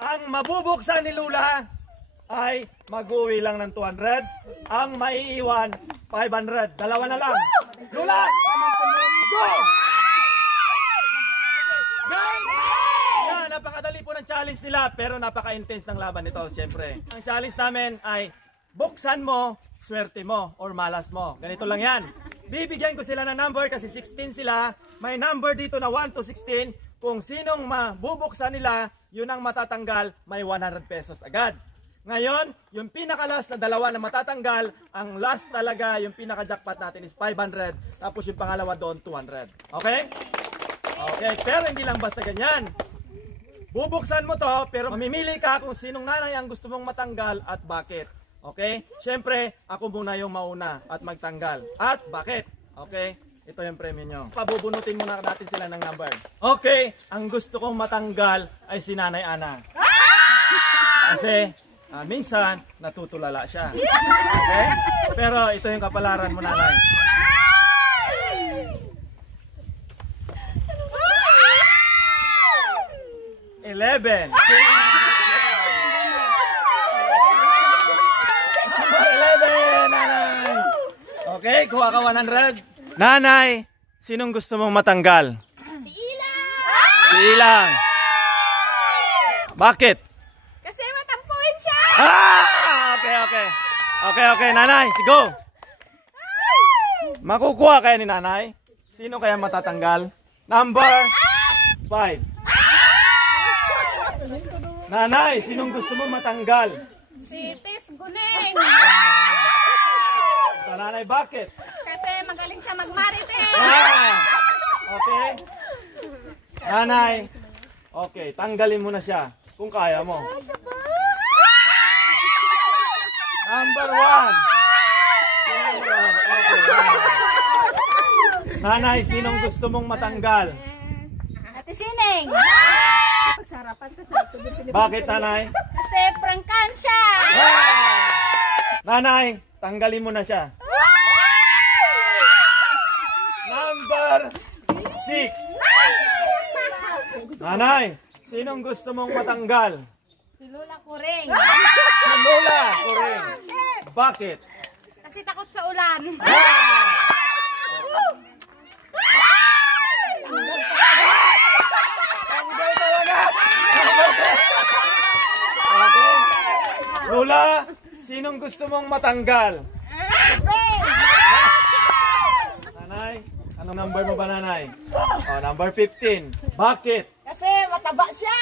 Ang mabubuksan ni Lula ay mag-uwi lang ng 200. Ang maiiwan, 500. Dalawa na lang. Lula! Go! Napakadali po ng challenge nila pero napaka-intense ng laban nito siyempre. Ang challenge namin ay buksan mo, swerte mo or malas mo. Ganito lang yan. Bibigyan ko sila ng number kasi 16 sila. May number dito na 1 to 16. Kung sinong mabubuksan nila, yun ang matatanggal, may 100 pesos agad. Ngayon, yung pinaka-last na dalawa na matatanggal, ang last talaga, yung pinaka-jackpot natin is 500. Tapos yung pangalawa doon, 200. Okay? Okay, pero hindi lang basta ganyan. Bubuksan mo to, pero mamimili ka kung sinong nanay ang gusto mong matanggal at bakit. Okay? Siyempre, ako muna yung mauna at magtanggal. At bakit? Okay? Ito yung premyo nyo. Pabubunutin muna natin sila ng number. Okay, ang gusto kong matanggal ay si Nanay Ana. Kasi, minsan, natutulala siya. Okay? Pero ito yung kapalaran mo, Nanay. 11. 11, Nanay. Okay, kuha ka 100. Nanay, sinong gusto mong matanggal? Si Ilang. Si Ilang. Bakit? Kasi matampuin siya. Okay, Nanay, go. Makukuha kaya ni Nanay? Sino kaya matatanggal? Number 5. Nanay, sinong gusto mo matanggal? Si Tis Guneng. Sa Nanay, bakit? Kasi magaling siya magmarites. Okay. Nanay, okay, tanggalin mo na siya kung kaya mo. Number 1. Okay. Nanay, sinong gusto mong matanggal? Ate Sineng. Bakit, Nanay? Kasi prangkan siya. Nanay, tanggalin mo na siya. Number 6. Nanay, sinong gusto mong matanggal? Si Lola Kuring. Si Lola Kuring. Bakit? Kasi takot sa ulan. Tanggal talaga. Okay. Lola, sinong gusto mong matanggal? Nanay, anong number mo ba, Nanay? Oh, number 15. Bakit? Kasi mataba siya.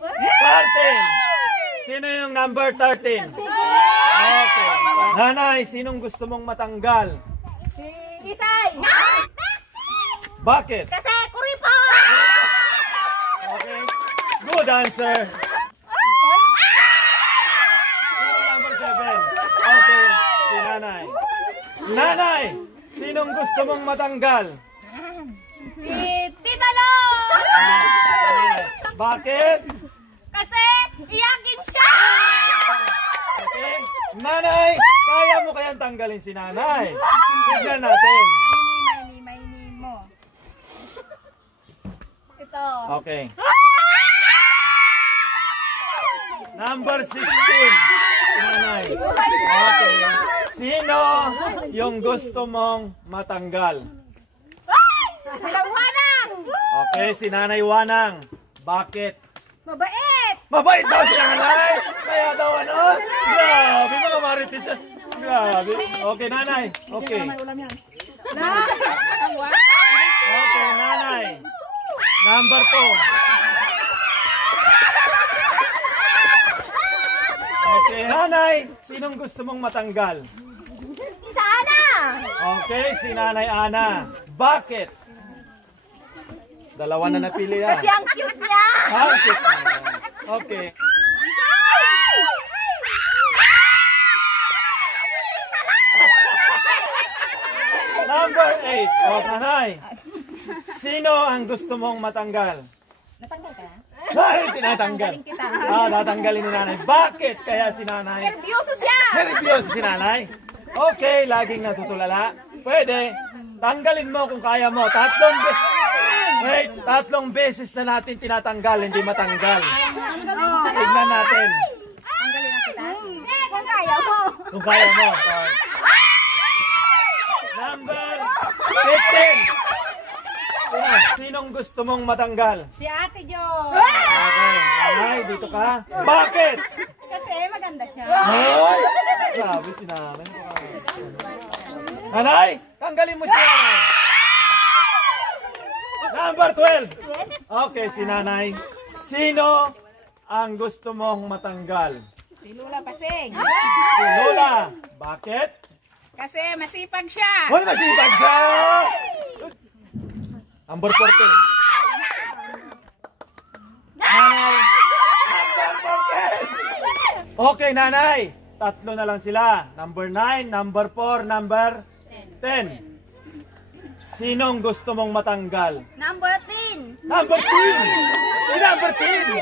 13. Sino yung number 13? Okay. Nanay, sinong gusto mong matanggal? Si Isay. Bakit? Kasi kuripo. Okay. Good answer. Sino number 7? Okay. Si Nanay. Nanay, sinong gusto mong matanggal? Si Tita Lo. Bakit? Kasi iyakin siya. Okay. Nanay, kaya mo kayang tanggalin si Nanay? Tignan natin. May mo. Ito. Okay. Number 16. Nanay. Okay. Sino yung gusto mong matanggal? Silang Wanang. Okay, si Nanay Wanang. Bakit? Mabait. Mabait daw si Nanay! Kaya daw ano? Grabe mga marites. Grabe. Okay, Nanay. Okay. Okay, Nanay. Number 2. Okay, Nanay. Sinong gusto mong matanggal? Tita Ana. Okay, si Nanay Ana. Bakit? Dalawa na napili yan. Kasi ang cute niya. Okay. Number 8. Oh, Nanay. Sino ang gusto mong matanggal? Natanggal ka na? Ay, tinatanggal. Tatanggalin ni Nanay. Bakit kaya si Nanay? Nervyoso siya. Nervyoso si Nanay? Okay, laging natutulala. Pwede. Tanggalin mo kung kaya mo. 3 beses. Wait, 3 beses na natin tinatanggal, hindi matanggal. Tignan natin. Tanggalin na kita. Kung kaya mo. Kung kaya mo. Number 15. Sinong gusto mong matanggal? Si Ate Jo. Okay, nanay, dito ka. Bakit? Kasi maganda siya. Ay! Grabe si nanay. Nanay, tanggalin mo siya. Number 12. Okay, si nanay. Sino ang gusto mong matanggal? Si Lula Paseng. Si Lola. Bakit? Kasi masipag siya. Hoy, masipag siya! Number 14. Nanay. Number 14. Okay, nanay. 3 na lang sila. Number 9, number 4, number 10. Sinong gusto mong matanggal? Number 10. Number 10. Si number 10.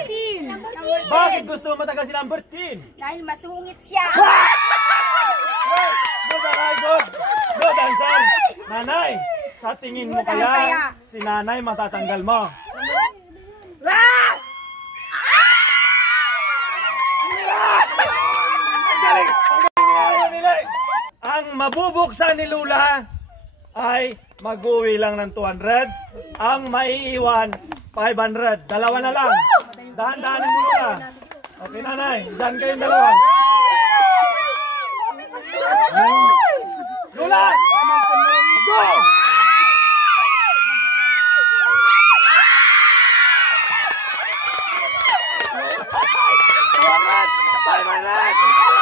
Bakit gusto mong matanggal si number 10? Dahil masungit siya. Hey, good, nanay, good. Good answer. Nanay, sa tingin mo kaya si nanay matatanggal mo? Ang mabubuksan ni Lula ay mag-uwi lang ng 200. Ang maiiwan, 500. Dalawa na lang. Dahan-dahanin mo Lula. Okay, nanay. Diyan kayong dalawa. Lula! Go! 500!